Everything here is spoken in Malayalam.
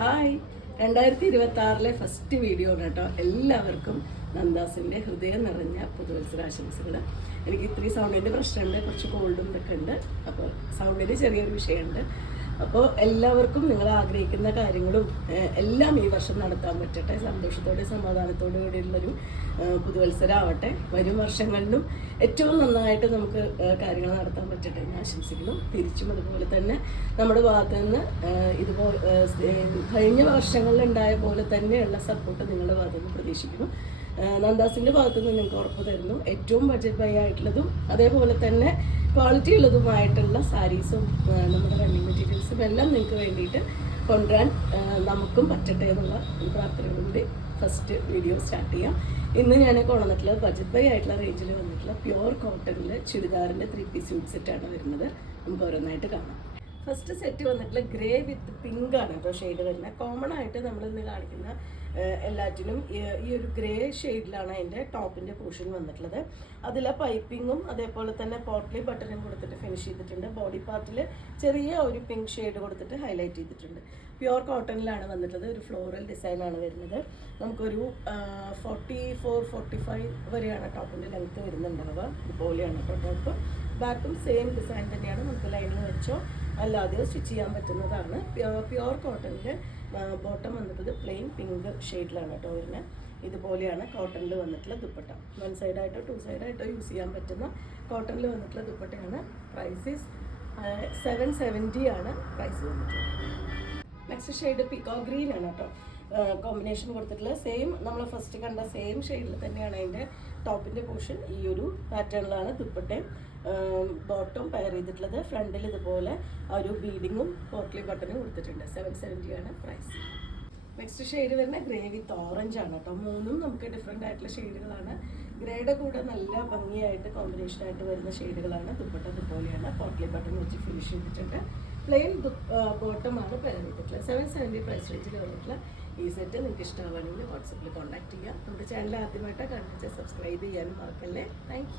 ഹായ് 2026 ഫസ്റ്റ് വീഡിയോ ആണ് കേട്ടോ. എല്ലാവർക്കും നന്ദാസിൻ്റെ ഹൃദയം നിറഞ്ഞ പുതുവത്സരാശംസകൾ. എനിക്ക് ഇത്തിരി സൗണ്ടിൻ്റെ പ്രശ്നമുണ്ട്, കുറച്ച് കോൾഡും ഇതൊക്കെ ഉണ്ട്. അപ്പോൾ സൗണ്ടിന് ചെറിയൊരു വിഷയമുണ്ട്. അപ്പോൾ എല്ലാവർക്കും നിങ്ങൾ ആഗ്രഹിക്കുന്ന കാര്യങ്ങളും എല്ലാം ഈ വർഷം നടത്താൻ പറ്റട്ടെ. സന്തോഷത്തോടെ സമാധാനത്തോടു കൂടിയുള്ളൊരു പുതുവത്സരമാവട്ടെ. വരും വർഷങ്ങളിലും ഏറ്റവും നന്നായിട്ട് നമുക്ക് കാര്യങ്ങൾ നടത്താൻ പറ്റട്ടെ എന്ന് ആശംസിക്കുന്നു. തിരിച്ചും അതുപോലെ തന്നെ നമ്മുടെ ഭാഗത്തു നിന്ന് ഇതുപോലെ കഴിഞ്ഞ വർഷങ്ങളിൽ ഉണ്ടായ പോലെ തന്നെയുള്ള സപ്പോർട്ട് നിങ്ങളുടെ ഭാഗത്തു നിന്ന് പ്രതീക്ഷിക്കുന്നു. നന്ദാസിൻ്റെ ഭാഗത്തു നിന്ന് നിങ്ങൾക്ക് ഉറപ്പ് തരുന്നു, ഏറ്റവും ബഡ്ജറ്റ് ബൈ ആയിട്ടുള്ളതും അതേപോലെ തന്നെ ക്വാളിറ്റി ഉള്ളതുമായിട്ടുള്ള സാരീസും നമ്മുടെ റണ്ണിങ് മെറ്റീരിയൽസും എല്ലാം നിങ്ങൾക്ക് വേണ്ടിയിട്ട് കൊണ്ടുവരാൻ നമുക്കും പറ്റട്ടെ എന്നുള്ള പ്രാർത്ഥനയോടുകൂടി ഫസ്റ്റ് വീഡിയോ സ്റ്റാർട്ട് ചെയ്യാം. ഇന്ന് ഞാൻ കൊണ്ടുവന്നിട്ടുള്ളത് ബഡ്ജറ്റ് ബൈ ആയിട്ടുള്ള റേഞ്ചിൽ വന്നിട്ടുള്ള പ്യുവർ കോട്ടണിൽ ചുരിദാറിൻ്റെ 3 പീസ് സ്യൂട്ട് സെറ്റാണ് വരുന്നത്. നമുക്ക് ഓരോന്നായിട്ട് കാണാം. ഫസ്റ്റ് സെറ്റ് വന്നിട്ടുള്ള ഗ്രേ വിത്ത് പിങ്ക് ആണ് കേട്ടോ ഷെയ്ഡ് വരുന്നത്. കോമൺ ആയിട്ട് നമ്മളിന്ന് കാണിക്കുന്ന എല്ലാറ്റിനും ഈ ഒരു ഗ്രേ ഷെയ്ഡിലാണ് അതിൻ്റെ ടോപ്പിൻ്റെ പോർഷൻ വന്നിട്ടുള്ളത്. അതിൽ പൈപ്പിങ്ങും അതേപോലെ തന്നെ പോട്ട്ലി ബട്ടണും കൊടുത്തിട്ട് ഫിനിഷ് ചെയ്തിട്ടുണ്ട്. ബോഡി പാർട്ടിൽ ചെറിയ ഒരു പിങ്ക് ഷെയ്ഡ് കൊടുത്തിട്ട് ഹൈലൈറ്റ് ചെയ്തിട്ടുണ്ട്. പ്യുവർ കോട്ടണിലാണ് വന്നിട്ടുള്ളത്. ഒരു ഫ്ലോറൽ ഡിസൈനാണ് വരുന്നത്. നമുക്കൊരു 44-45 വരെയാണ് ടോപ്പിൻ്റെ ലെങ്ത്ത് വരുന്നുണ്ടാവുക. ഇതുപോലെയാണ് കേട്ടോ ടോപ്പ്. ബാക്കും സെയിം ഡിസൈൻ തന്നെയാണ്. നമുക്ക് ലൈനിങ് വെച്ചോ അല്ലാതെയോ സ്റ്റിച്ച് ചെയ്യാൻ പറ്റുന്നതാണ്. പ്യുവർ കോട്ടണിൽ ബോട്ടം വന്നിട്ടത് പ്ലെയിൻ പിങ്ക് ഷെയ്ഡിലാണ് കേട്ടോ വരുന്നത്. ഇതുപോലെയാണ് കോട്ടണിൽ വന്നിട്ടുള്ള ദുപ്പട്ട. 1 സൈഡായിട്ടോ 2 സൈഡായിട്ടോ യൂസ് ചെയ്യാൻ പറ്റുന്ന കോട്ടണിൽ വന്നിട്ടുള്ള ദുപ്പട്ടയാണ്. പ്രൈസ് 770 ആണ് പ്രൈസ് വന്നിട്ടുള്ളത്. നെക്സ്റ്റ് ഷെയ്ഡ് പിക്കോ ഗ്രീൻ ആണ് കേട്ടോ കോമ്പിനേഷൻ കൊടുത്തിട്ടുള്ളത്. സെയിം നമ്മൾ ഫസ്റ്റ് കണ്ട സെയിം ഷെയ്ഡിൽ തന്നെയാണ് അതിൻ്റെ ടോപ്പിൻ്റെ പോർഷൻ. ഈ ഒരു പാറ്റേണിലാണ് ദുപ്പട്ടയും ബോട്ടം പെയർ ചെയ്തിട്ടുള്ളത്. ഫ്രണ്ടിൽ ഇതുപോലെ ഒരു ബീഡിങ്ങും പോട്ട്ലി ബട്ടണും കൊടുത്തിട്ടുണ്ട്. 770 ആണ് പ്രൈസ്. നെക്സ്റ്റ് ഷെയ്ഡ് വരുന്ന ഗ്രേ വിത്ത് ഓറഞ്ച് ആണ് കേട്ടോ. മൂന്നും നമുക്ക് ഡിഫറെൻ്റ് ആയിട്ടുള്ള ഷെയ്ഡുകളാണ്. ഗ്രേയുടെ കൂടെ നല്ല ഭംഗിയായിട്ട് കോമ്പിനേഷനായിട്ട് വരുന്ന ഷെയ്ഡുകളാണ്. ദുപ്പട്ട ഇതുപോലെയാണ്. പോട്ട്ലി ബട്ടൺ വെച്ച് ഫിനിഷ് ചെയ്തിട്ടുണ്ട്. പ്ലെയിൻ ബോട്ടമാണ് പെയർ ചെയ്തിട്ടുള്ളത്. 770 പ്രൈസ് റേഞ്ചിൽ വന്നിട്ടുള്ള ഈ സെറ്റ് നിങ്ങൾക്ക് ഇഷ്ടമാവുകയാണെങ്കിൽ വാട്സപ്പിൽ കോൺടാക്ട് ചെയ്യുക. നമ്മുടെ ചാനൽ ആദ്യമായിട്ടാണ് കാണുന്നത്, സബ്സ്ക്രൈബ് ചെയ്യാനും മറക്കല്ലേ. താങ്ക്